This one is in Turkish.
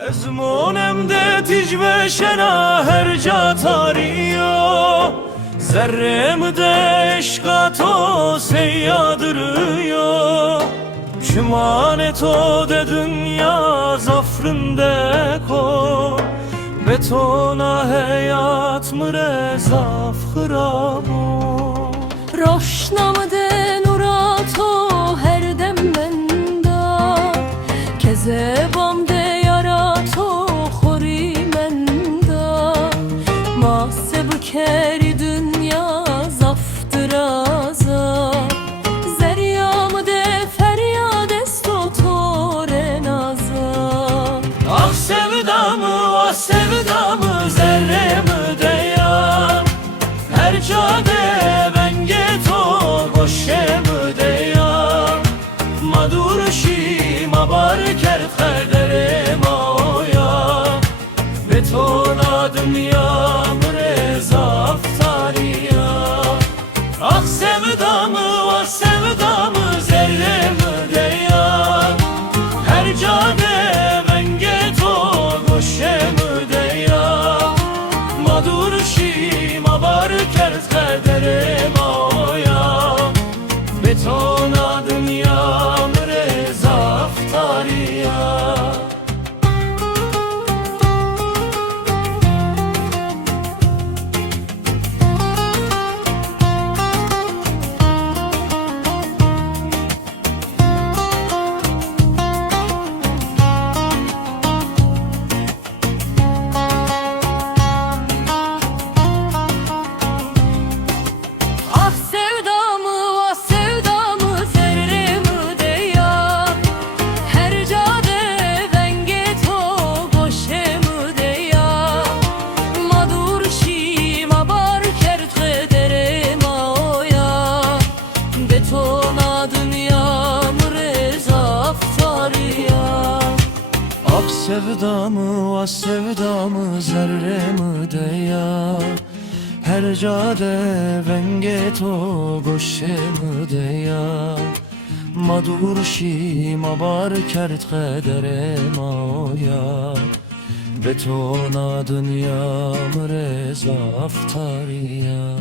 ازمونم ده تجمع شنا هر جا تاريو Zerrem de eşkato seyyadırıyor Şumanet o de dünya zafrında ko Betona hayat mı rezaf hıramo Roşnamı de nurato her dem benda Kezebam de yarato khori menda Mahseb keri dünya zaftıraza Zeryamı de feryad esto tore naza Ah sevdamı, ah sevdamı zerremi de ya Her cade ben geto boşemi de ya Madurşi mabar kert kaderim oya Betona dünya mrezaf tariya Ah sevdamı, ah sevdamı zerremi de ya Her cade ben geto boşemi de ya Madurşi mabar kert kaderim oya Betona dünya mrezaf tariya Ah sevdamı, ah sevdamı zerremi de ya Her cade ben geto boşemi de ya Madurşi mabar kert kederim oya Betona dünya mrezaf tariya Ah sevdamı, ah sevdamı zerremi de ya Her cade ben geto boşemi de ya Madurşi mabar kert kaderim oya Betona dünya mrezaf tariya